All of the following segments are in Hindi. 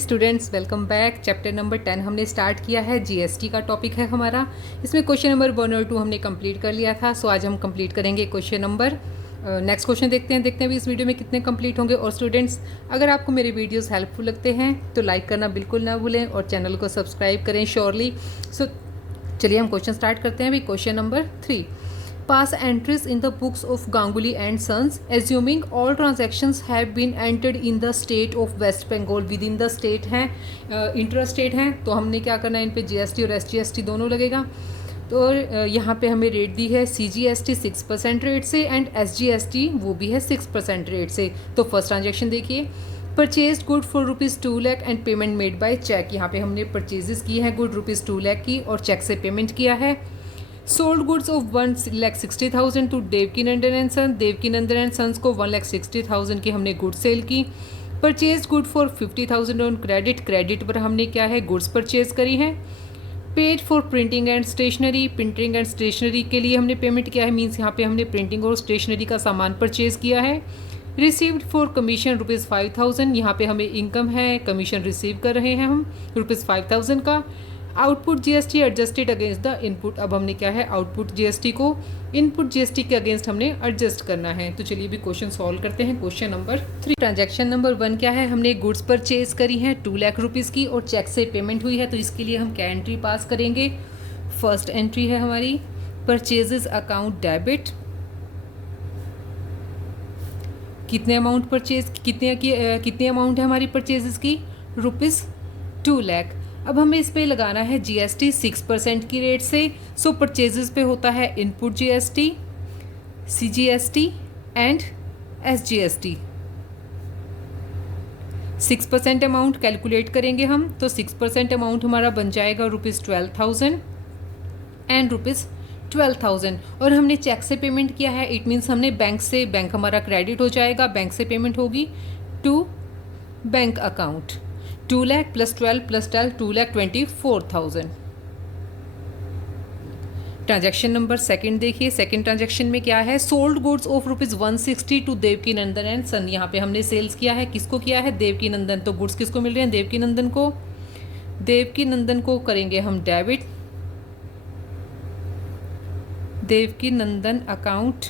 Students, welcome back. Chapter number 10 हमने स्टार्ट किया है। जीएसटी का टॉपिक है हमारा। इसमें क्वेश्चन नंबर 1 और 2 हमने कंप्लीट कर लिया था। सो आज हम कंप्लीट करेंगे क्वेश्चन नंबर नेक्स्ट क्वेश्चन देखते हैं भी इस वीडियो में कितने कंप्लीट होंगे। और स्टूडेंट्स, अगर आपको मेरे वीडियोस हेल्पफुल लगते हैं तो लाइक करना बिल्कुल ना भूलें और चैनल को सब्सक्राइब करें श्योरली। सो चलिए हम क्वेश्चन स्टार्ट करते हैं। Question number 3, pass entries in the books of Ganguly and Sons, assuming all transactions have been entered in the state of West Bengal within the state हैं, इंटर स्टेट हैं। तो हमने क्या करना है, इन पे जीएसटी और एसजीएसटी दोनों लगेगा। तो यहाँ पे हमें रेट दी है सीजीएसटी 6% रेट से एंड एसजीएसटी वो भी है 6% रेट से। तो फर्स्ट ट्रांजेक्शन देखिए, purchase good for ₹2 lakh and payment made by cheque. यहाँ पे हमने परचेजेस की है गुड ₹2 लाख की और चेक से पेमेंट किया है। Sold goods of 1,60,000 to Devkinandan and son. Devkinandan and sons को 1,60,000 की हमने गुड्स सेल की। Purchase good for 50,000 on credit. Credit पर हमने क्या है, गुड्स परचेज करी है। Paid for printing and stationery. Printing and stationery के लिए हमने पेमेंट किया है, मीन्स यहाँ पे हमने प्रिंटिंग और स्टेशनरी का सामान परचेज किया है। Received for commission ₹5,000। यहाँ पे हमें इनकम है, कमीशन रिसीव कर रहे हैं हम ₹5,000 का। Output GST adjusted against the input. अब हमने क्या है, आउटपुट जीएसटी को इनपुट जीएसटी के अगेंस्ट हमने एडजस्ट करना है। तो चलिए भी क्वेश्चन सॉल्व करते हैं। क्वेश्चन नंबर 3, ट्रांजैक्शन नंबर 1 क्या है, हमने गुड्स परचेज करी है 2 लाख रुपीज़ की और चेक से पेमेंट हुई है। तो इसके लिए हम क्या एंट्री पास करेंगे। फर्स्ट एंट्री है हमारी परचेजेस अकाउंट डेबिट। कितने अमाउंट परचेज, कितने अमाउंट है हमारी परचेजेस की, ₹2 लाख। अब हमें इस पे लगाना है जीएसटी 6% की रेट से। सो परचेजेस पे होता है input GST, CGST and SGST. 6% amount calculate करेंगे हम, तो 6% अमाउंट हमारा बन जाएगा ₹12,000 एंड ₹12,000। और हमने चेक से पेमेंट किया है, इट मीन्स हमने बैंक हमारा क्रेडिट हो जाएगा, बैंक से पेमेंट होगी to bank account. 2 lakh plus 12 plus 12 2,24,000। Transaction number 2 देखिए। सेकंड ट्रांजैक्शन में क्या है, sold goods of ₹160 to Devkinandan and son. यहाँ पे हमने सेल्स किया है, किसको किया है, देवकीनंदन। तो गुड्स किसको मिल रहे हैं, देवकीनंदन को। देवकीनंदन को करेंगे हम debit, Devkinandan account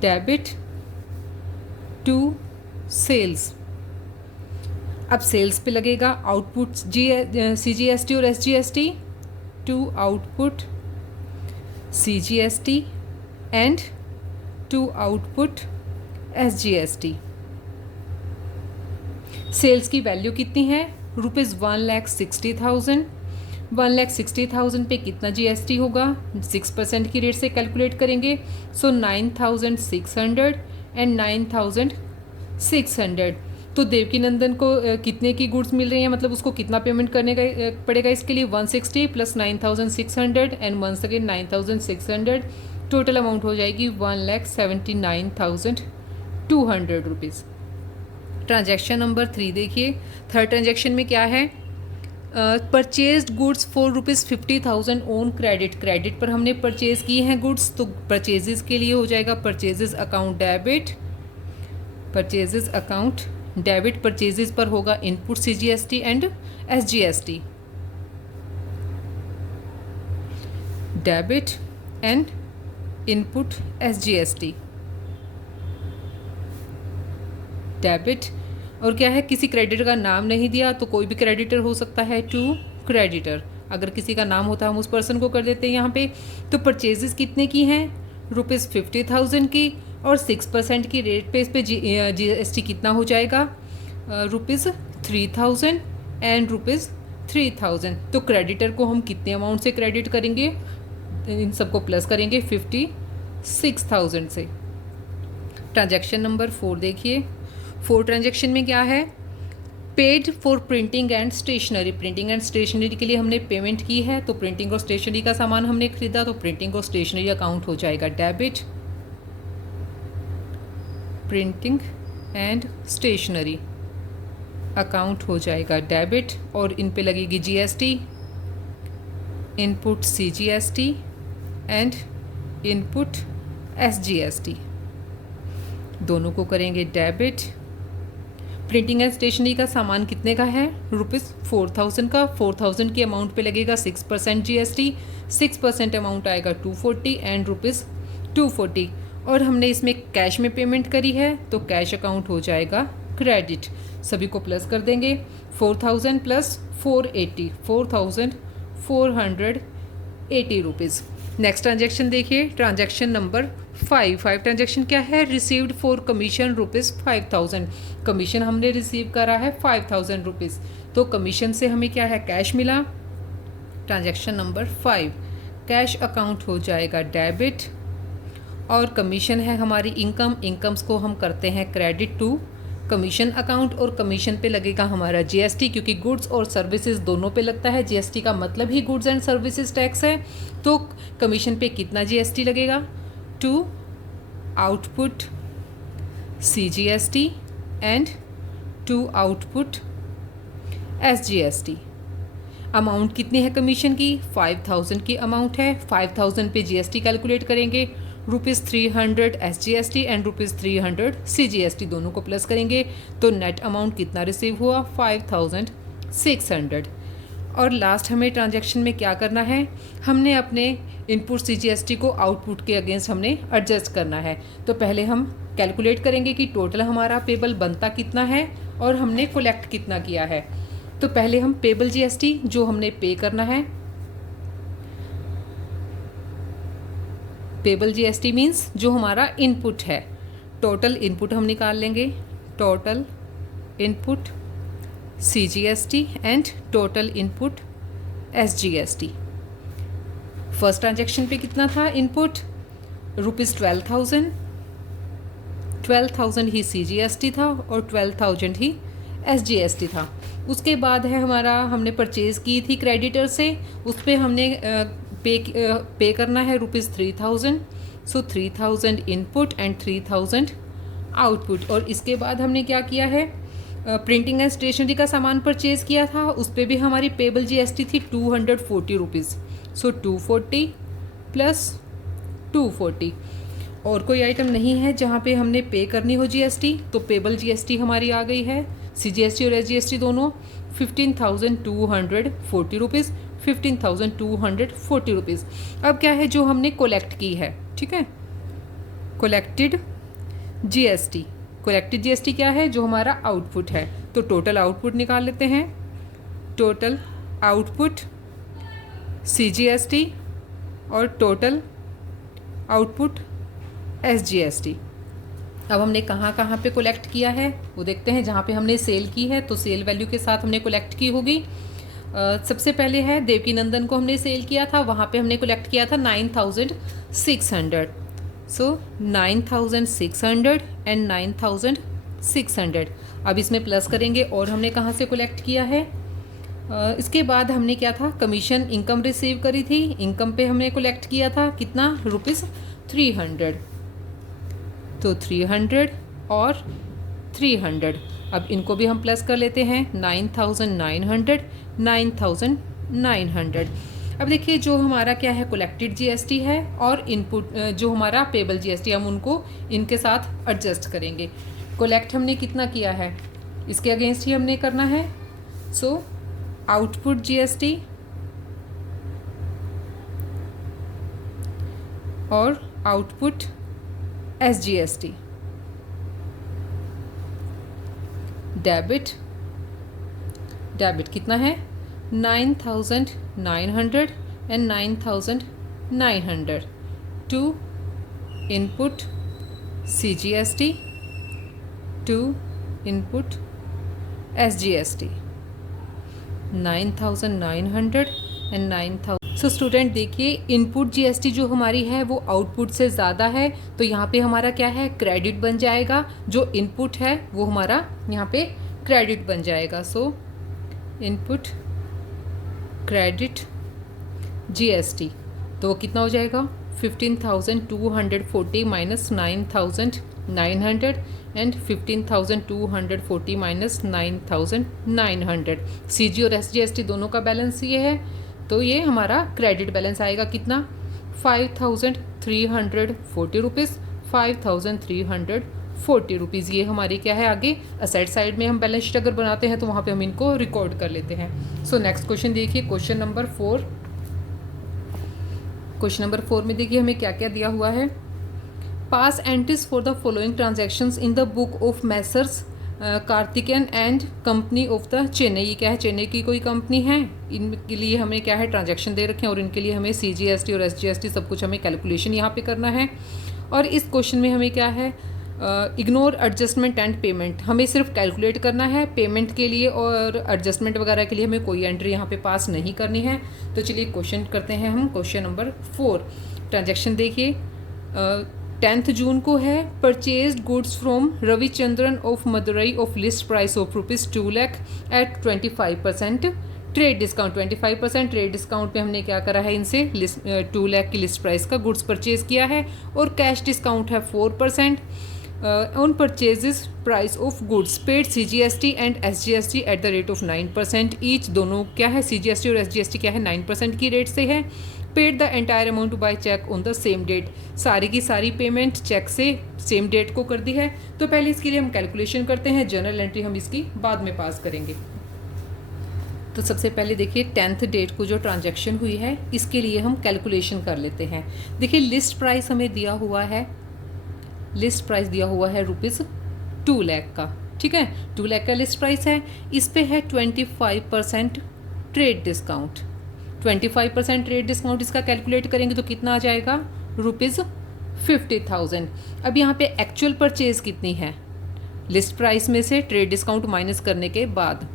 debit to sales. अब सेल्स पे लगेगा आउटपुट सीजीएसटी और SGST to output CGST and to output SGST. Sales की वैल्यू कितनी है, ₹1,60,000। 1,60,000 पे कितना जीएसटी होगा, 6% की रेट से कैलकुलेट करेंगे। सो 9,600 एंड 9,600। तो देवकीनंदन को कितने की गुड्स मिल रही हैं, मतलब उसको कितना पेमेंट करने का पड़ेगा इसके लिए, 160 plus 9,600 and once again 9,600। Total amount हो जाएगी ₹1,79,200। ट्रांजैक्शन नंबर 3 देखिए। थर्ड ट्रांजैक्शन में क्या है, purchased goods for ₹50,000 on credit. Credit पर हमने परचेज की हैं गुड्स, तो परचेजेस के लिए हो जाएगा purchases account debit, purchases account debit. Purchases पर होगा input CGST and SGST, debit and input SGST, debit. और क्या है, किसी क्रेडिटर का नाम नहीं दिया तो कोई भी क्रेडिटर हो सकता है टू क्रेडिटर। अगर किसी का नाम होता है हम उस पर्सन को कर देते हैं यहाँ पे। तो परचेजेस कितने की हैं, ₹50,000 की और 6% की रेट पे इस पे जीएसटी कितना हो जाएगा, ₹3,000 एंड ₹3,000। तो क्रेडिटर को हम कितने अमाउंट से क्रेडिट करेंगे, इन सबको प्लस करेंगे 56,000 से। ट्रांजैक्शन नंबर 4 देखिए। 4 ट्रांजैक्शन में क्या है, paid for printing and stationery. Printing and stationery के लिए हमने पेमेंट की है, तो प्रिंटिंग और स्टेशनरी का सामान हमने खरीदा, तो प्रिंटिंग और स्टेशनरी अकाउंट हो जाएगा debit, printing and stationery account हो जाएगा डेबिट। और इन पे लगेगी GST, input CGST and input SGST. दोनों को करेंगे डेबिट। प्रिंटिंग एंड स्टेशनरी का सामान कितने का है? ₹4000 का। 4000 की अमाउंट पे लगेगा 6% GST, 6% अमाउंट आएगा 240 एंड ₹240। और हमने इसमें कैश में पेमेंट करी है तो कैश अकाउंट हो जाएगा क्रेडिट। सभी को प्लस कर देंगे, 4000 प्लस 480, 4480 रुपीज़। नेक्स्ट ट्रांजेक्शन देखिए, ट्रांजेक्शन नंबर 5 ट्रांजेक्शन क्या है? Received for commission ₹5000। कमीशन हमने रिसीव करा है 5000 रुपीज़, तो कमीशन से हमें क्या है? कैश मिला। ट्रांजेक्शन नंबर 5, कैश अकाउंट हो जाएगा डेबिट। और कमीशन है हमारी इनकम, इनकम्स को हम करते हैं क्रेडिट टू कमीशन अकाउंट, और कमीशन पे लगेगा हमारा GST, क्योंकि गुड्स और सर्विसेज दोनों पे लगता है। GST का मतलब ही गुड्स एंड सर्विसेज टैक्स है। तो कमीशन पे कितना GST लगेगा? To output CGST and to output SGST। Amount कितनी है कमीशन की? 5000 की अमाउंट है। 5000 पे GST कैलकुलेट करेंगे, ₹300 SGST एंड ₹300 CGST, दोनों को प्लस करेंगे तो नेट अमाउंट कितना रिसीव हुआ? 5600। और लास्ट हमें ट्रांजैक्शन में क्या करना है? हमने अपने इनपुट CGST को आउटपुट के अगेंस्ट हमने एडजस्ट करना है। तो पहले हम कैलकुलेट करेंगे कि टोटल हमारा पेबल बनता कितना है और हमने कलेक्ट कितना किया है। तो पहले हम पेबल GST जो हमने पे करना है, पेबल GST मीन्स जो हमारा इनपुट है, टोटल इनपुट हम निकाल लेंगे, total input CGST and total input SGST। First transaction पे कितना था इनपुट? ₹12,000, 12,000 ही CGST था और 12,000 ही SGST था। उसके बाद है हमारा, हमने परचेज़ की थी क्रेडिटर से, उस पर हमने पे करना है ₹3000। सो 3000 इनपुट एंड 3000 आउटपुट। और इसके बाद हमने क्या किया है? प्रिंटिंग एंड स्टेशनरी का सामान परचेज़ किया था, उस पर भी हमारी पेबल GST थी 240 रुपीज़। सो 240 प्लस 240। और कोई आइटम नहीं है जहाँ पे हमने पे करनी हो GST, तो पेबल GST हमारी आ गई है, CGST और SGST दोनों 15,240 रुपीज़, 15,240 रुपीज़। अब क्या है जो हमने कलेक्ट की है, ठीक है, कलेक्टेड GST। कलेक्टेड GST क्या है? जो हमारा आउटपुट है। तो टोटल आउटपुट निकाल लेते हैं, टोटल आउटपुट CGST और टोटल आउटपुट SGST। अब हमने कहाँ कहाँ पे कलेक्ट किया है वो देखते हैं। जहाँ पे हमने सेल की है तो सेल वैल्यू के साथ हमने कलेक्ट की होगी। सबसे पहले है देवकी नंदन को हमने सेल किया था, वहाँ पे हमने कलेक्ट किया था 9600। सो 9600 एंड 9600। अब इसमें प्लस करेंगे और हमने कहाँ से कलेक्ट किया है? इसके बाद हमने क्या था? कमीशन इनकम रिसीव करी थी, इनकम पे हमने कलेक्ट किया था कितना? ₹300। तो 300 और 300। अब इनको भी हम प्लस कर लेते हैं, 9900, 9900। अब देखिए जो हमारा क्या है कलेक्टेड GST है और इनपुट जो हमारा पेबल GST, हम उनको इनके साथ एडजस्ट करेंगे। कलेक्ट हमने कितना किया है इसके अगेंस्ट ही हमने करना है। सो आउटपुट GST और आउटपुट SGST। डेबिट कितना है? 9900 and 9900 to input CGST to input SGST। 9900 and 9000। So student देखिए इनपुट GST जो हमारी है वो आउटपुट से ज़्यादा है, तो यहाँ पे हमारा क्या है? क्रेडिट बन जाएगा। जो इनपुट है वो हमारा यहाँ पे क्रेडिट बन जाएगा। सो इनपुट क्रेडिट GST, तो वो कितना हो जाएगा? 15,240 माइनस 9,900 एंड 15,240 माइनस 9,900। CG और SGST दोनों का बैलेंस ये है, तो ये हमारा क्रेडिट बैलेंस आएगा कितना? 5,340 रुपीज़, 5,340 ₹40। ये हमारे क्या है आगे असेट साइड में हम बैलेंस शीट अगर बनाते हैं तो वहाँ पे हम इनको रिकॉर्ड कर लेते हैं। सो नेक्स्ट क्वेश्चन देखिए, क्वेश्चन नंबर 4। क्वेश्चन नंबर 4 में देखिए हमें क्या क्या दिया हुआ है। Pass entries for the following transactions in the book of Messrs Karthikeyan and company of the Chennai. क्या है, चेन्नई की कोई कंपनी है, इनके लिए हमें क्या है ट्रांजैक्शन दे रखे हैं और इनके लिए हमें CGST और SGST सब कुछ हमें कैलकुलेशन यहाँ पे करना है। और इस क्वेश्चन में हमें क्या है, इग्नोर एडजस्टमेंट एंड पेमेंट, हमें सिर्फ कैलकुलेट करना है। पेमेंट के लिए और एडजस्टमेंट वगैरह के लिए हमें कोई एंट्री यहाँ पे पास नहीं करनी है। तो चलिए क्वेश्चन करते हैं हम। क्वेश्चन नंबर 4, ट्रांजैक्शन देखिए 10 जून को है। Purchase goods from Ravichandran of Madurai of list price of ₹2 lakh at 25% trade discount. 25% trade discount पे हमने क्या करा है, इनसे 2 लाख की लिस्ट प्राइस का गुड्स परचेज किया है और कैश डिस्काउंट है 4%। On purchases price of goods paid CGST and SGST at the rate of 9% each. दोनों क्या है, CGST और SGST क्या है 9% की रेट से है। Paid the entire amount by cheque on the same date, सारी की सारी पेमेंट चेक से सेम डेट को कर दी है। तो पहले इसके लिए हम कैलकुलेशन करते हैं, जर्नल एंट्री हम इसकी बाद में पास करेंगे। तो सबसे पहले देखिए 10th डेट को जो ट्रांजैक्शन हुई है इसके लिए हम कैलकुलेशन कर लेते हैं। देखिए लिस्ट प्राइस हमें दिया हुआ है, लिस्ट प्राइस दिया हुआ है ₹2 लाख का, ठीक है 2 लाख का लिस्ट प्राइस है। इस पे है 25% ट्रेड डिस्काउंट। 25% ट्रेड डिस्काउंट इसका कैलकुलेट करेंगे तो कितना आ जाएगा, ₹50,000। अब यहाँ पे एक्चुअल परचेज कितनी है, लिस्ट प्राइस में से ट्रेड डिस्काउंट माइनस करने के बाद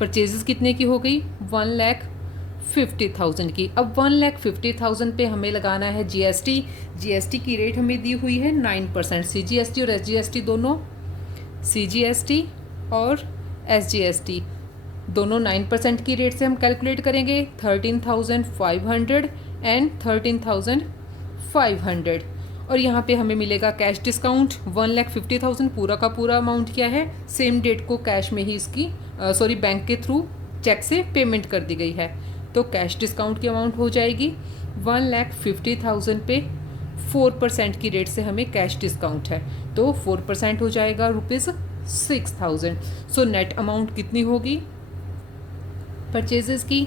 परचेजेस कितने की हो गई, 1,50,000 की। अब 1,50,000 पे हमें लगाना है GST। GST की रेट हमें दी हुई है 9%। CGST और SGST दोनों, CGST और SGST दोनों 9% की रेट से हम कैलकुलेट करेंगे। 13,500 एंड 13,500 और यहाँ पे हमें मिलेगा कैश डिस्काउंट 1,50,000। पूरा का पूरा अमाउंट क्या है, सेम डेट को कैश में ही इसकी बैंक के थ्रू चेक से पेमेंट कर दी गई है। तो कैश डिस्काउंट की अमाउंट हो जाएगी 1,50,000 पे 4% की रेट से हमें कैश डिस्काउंट है तो 4% हो जाएगा ₹6,000। सो नेट अमाउंट कितनी होगी परचेजेस की,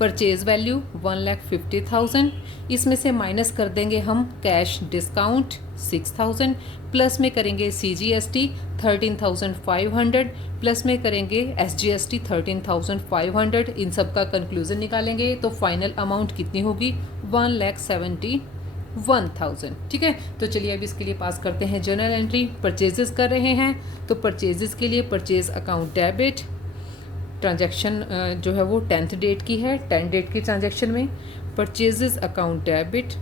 परचेज वैल्यू 1,50,000, इसमें से माइनस कर देंगे हम कैश डिस्काउंट 6,000, प्लस में करेंगे CGST 13,500, प्लस में करेंगे SGST 13,500। इन सब का कंक्लूजन निकालेंगे तो फाइनल अमाउंट कितनी होगी, 1,71,000। ठीक है, तो चलिए अब इसके लिए पास करते हैं जर्नल एंट्री। परचेजेस कर रहे हैं तो परचेजेस के लिए परचेज अकाउंट डेबिट, ट्रांजैक्शन जो है वो 10th डेट की है। 10 डेट की ट्रांजैक्शन में purchases account debit,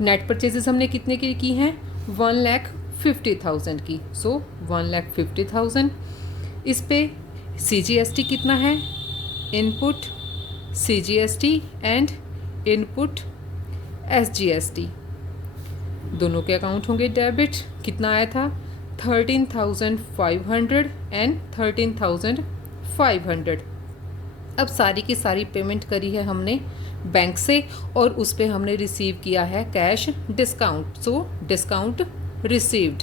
net purchases हमने कितने की हैं, 1,50,000 की। सो 1,50,000। इस पे CGST कितना है, input CGST and input SGST दोनों के अकाउंट होंगे डेबिट। कितना आया था, 13,500 एंड 13,500। अब सारी की सारी पेमेंट करी है हमने बैंक से और उस पे हमने रिसीव किया है cash discount. So discount received,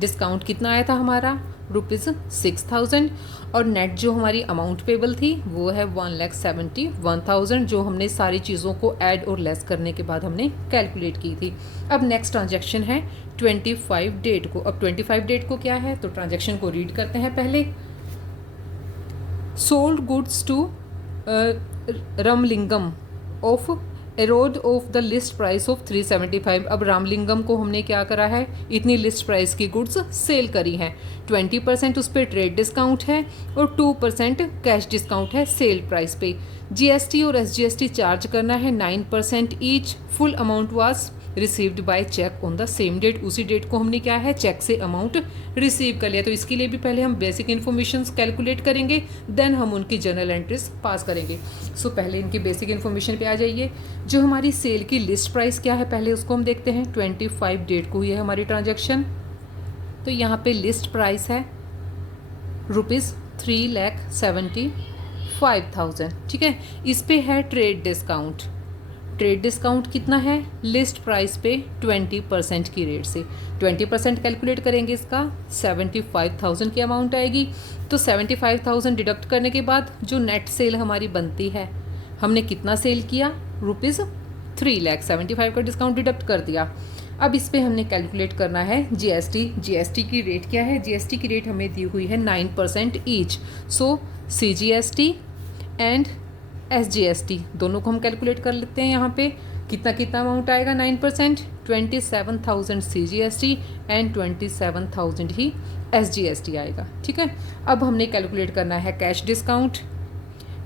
discount कितना आया था हमारा, ₹6,000 और नेट जो हमारी अमाउंट पेबल थी वो है 1,71,000 जो हमने सारी चीज़ों को ऐड और लेस करने के बाद हमने कैलकुलेट की थी। अब नेक्स्ट ट्रांजैक्शन है 25 डेट को। अब 25 डेट को क्या है तो ट्रांजैक्शन को रीड करते हैं पहले। Sold goods to Ramalingam of Erode of the list price of 375। अब रामलिंगम को हमने क्या करा है, इतनी लिस्ट प्राइस की गुड्स सेल करी हैं। 20% उस पर ट्रेड डिस्काउंट है और 2% कैश डिस्काउंट है सेल प्राइस पे। GST और SGST चार्ज करना है 9% each. Full amount was received by cheque on the same date, उसी डेट को हमने क्या है चेक से अमाउंट रिसीव कर लिया। तो इसके लिए भी पहले हम बेसिक इन्फॉर्मेशन कैलकुलेट करेंगे, देन हम उनकी जर्नल एंट्रीज पास करेंगे। सो पहले इनकी बेसिक इन्फॉर्मेशन पे आ जाइए। जो हमारी सेल की लिस्ट प्राइस क्या है पहले उसको हम देखते हैं। 25 डेट को हुई है हमारी ट्रांजैक्शन, तो यहाँ पे लिस्ट प्राइस है ₹3,75,000। ठीक है, इस पे है ट्रेड डिस्काउंट। ट्रेड डिस्काउंट कितना है, लिस्ट प्राइस पे 20% की रेट से 20% कैलकुलेट करेंगे, इसका 75,000 की अमाउंट आएगी। तो 75,000 डिडक्ट करने के बाद जो नेट सेल हमारी बनती है, हमने कितना सेल किया, ₹3,75,000 का डिस्काउंट डिडक्ट कर दिया। अब इस पे हमने कैलकुलेट करना है जीएसटी। जीएसटी की रेट क्या है, जीएसटी की रेट हमें दी हुई है 9% each. So CGST and SGST दोनों को हम कैलकुलेट कर लेते हैं। यहाँ पे कितना कितना अमाउंट आएगा, 9%, 27,000 सीजीएसटी एंड 27,000 ही एसजीएसटी आएगा। ठीक है, अब हमने कैलकुलेट करना है cash discount.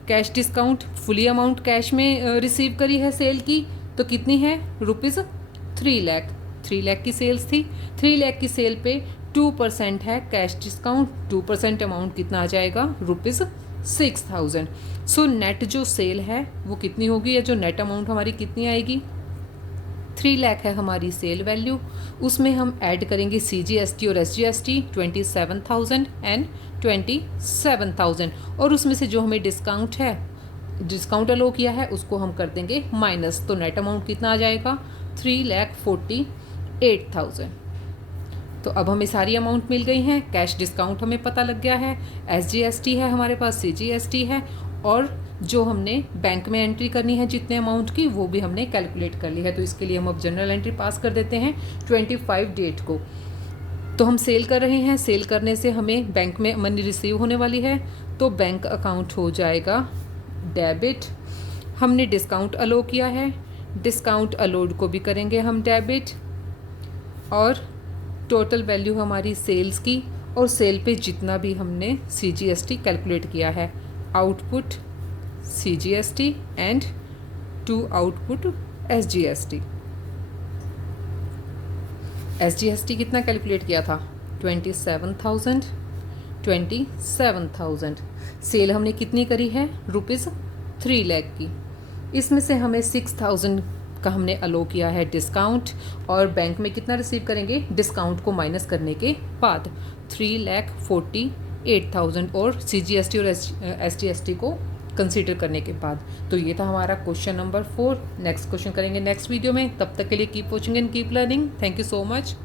Cash discount fully amount cash में रिसीव करी है सेल की, तो कितनी है, ₹3 लाख। 3 लाख की सेल्स थी, 3 लाख की सेल पे 2% है कैश डिस्काउंट। 2% अमाउंट कितना आ जाएगा, ₹6,000। सो नेट जो सेल है वो कितनी होगी, या जो नेट अमाउंट हमारी कितनी आएगी, 3 लाख है हमारी सेल वैल्यू। उसमें हम ऐड करेंगे सीजीएसटी और एसजीएसटी 27,000 एंड 27,000, और उसमें से जो हमें डिस्काउंट अलो किया है उसको हम कर देंगे माइनस। तो नेट अमाउंट कितना आ जाएगा, 3,48,000। तो अब हमें सारी अमाउंट मिल गई हैं, कैश डिस्काउंट हमें पता लग गया है, एसजीएसटी है हमारे पास, सीजीएसटी है, और जो हमने बैंक में एंट्री करनी है जितने अमाउंट की वो भी हमने कैलकुलेट कर ली है। तो इसके लिए हम अब जनरल एंट्री पास कर देते हैं 25 डेट को। तो हम सेल कर रहे हैं, सेल करने से हमें बैंक में मनी रिसीव होने वाली है, तो बैंक अकाउंट हो जाएगा डेबिट। हमने डिस्काउंट अलो किया है, डिस्काउंट अलोड को भी करेंगे हम डेबिट, और टोटल वैल्यू हमारी सेल्स की और सेल पे जितना भी हमने सीजीएसटी कैलकुलेट किया है, output CGST and to output SGST. SGST कितना कैलकुलेट किया था, 27,000। सेल हमने कितनी करी है, ₹3 लाख की। इसमें से हमें 6,000 का हमने अलो किया है डिस्काउंट, और बैंक में कितना रिसीव करेंगे, डिस्काउंट को माइनस करने के बाद 3,48,000 और सीजीएसटी और एसजीएसटी को कंसीडर करने के बाद। तो ये था हमारा क्वेश्चन नंबर 4। नेक्स्ट क्वेश्चन करेंगे नेक्स्ट वीडियो में। तब तक के लिए keep watching and keep learning. Thank you so much.